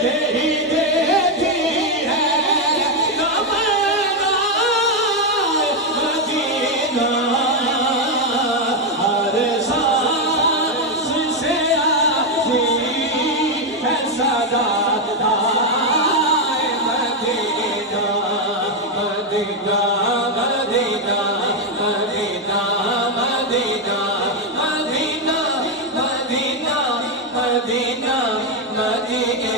تیری دیکھی ہے تمنا مدینہ ہر سانس سے آتی ہے صدا آئے مدینہ مدینہ